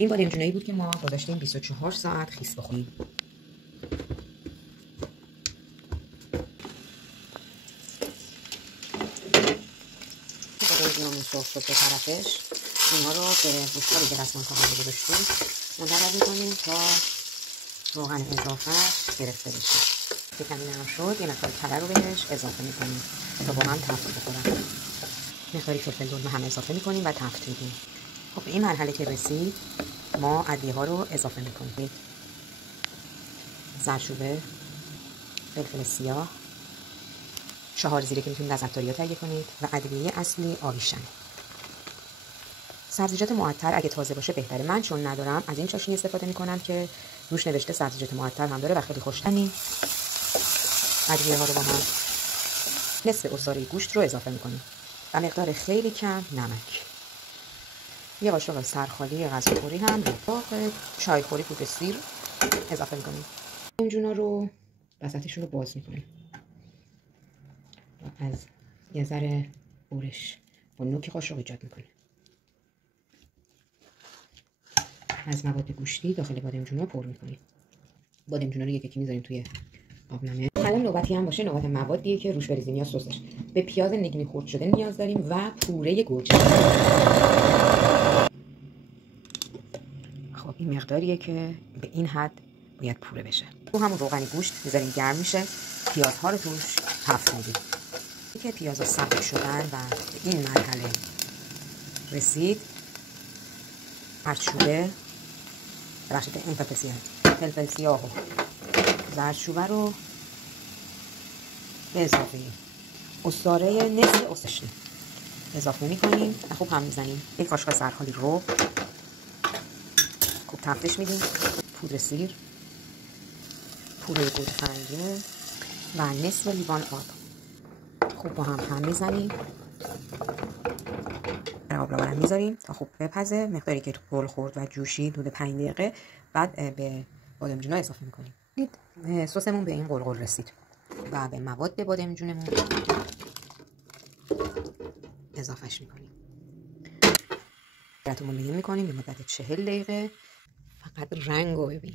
این بادمجونایی بود که ما گذاشتیم 24 ساعت خیس بخوریم. بادمجونمون سرخ شد به طرفش. اینها رو به گوشت‌هایی که دستمان کاغذی گذاشتیم منتقل می‌کنیم تا روغن اضافه‌اش گرفته بشه. که کمی نرم شد یه مقدار کره رو بهش اضافه می‌کنیم تا با هم تفت بخورن. مقداری فلفل دلمه هم اضافه می‌کنیم و تفت می‌دیم. خب به این مرحله که رسید ما ادویه ها رو اضافه می‌کنیم. زردچوبه، فلفل سیاه، 4 زیره که می‌تونید از عطاریا تهیه کنید و ادویه اصلی آویشن. سبزیجات معطر اگه تازه باشه بهتره. من چون ندارم از این چاشنی استفاده می‌کنم که روش نوشته سبزیجات معطر هم داره و خیلی خوشمزه. ادویه ها رو با هم نصف عصاره گوشت رو اضافه می‌کنیم و مقدار خیلی کم نمک. یه قاشق سرخالی غذاخوری هم به چایخوری پودر سیر اضافه می‌کنیم. بادمجونا رو وسطشون رو باز می‌کنیم و از یه ذره برش با نوک قاشق ایجاد می‌کنیم. از مواد گوشتی داخل بادمجونا پر می‌کنیم. بادمجونا رو یکی می‌ذاریم توی آبنمه. الان نوبتی هم باشه نوبت موادیه که روش بریزیم یا سسش. به پیاز نگینی خرد شده نیاز داریم و پوره گوجه. خب این مقداریه که به این حد باید پوره بشه. تو همون روغن گوشت می‌ذاریم گرم میشه. پیازها رو توش تفت میدیم. که پیازها سبک شدن و به این مرحله رسید زردچوبه فلفل سیاه و زردچوبه رو به اضافه عصاره نصف عصشنی اضافه میکنیم و خوب هم میزنیم. یک قاشق سرخالی رو خوب تفتش میدیم. پودر سیر، پوره گوجه فرنگی و نصف لیوان آب خوب با هم میزنیم. آب رو میذاریم تا خوب بپزه. مقداری که گل خورد و جوشید حدود 5 دقیقه بعد به بادمجونا اضافه میکنیم. دید سسمون به این قلقل رسید و به مواد بادمجونمون اضافهش میکنیم. گرتمون میکنیم به مدت 40 دقیقه. فقط رنگ رو ببین.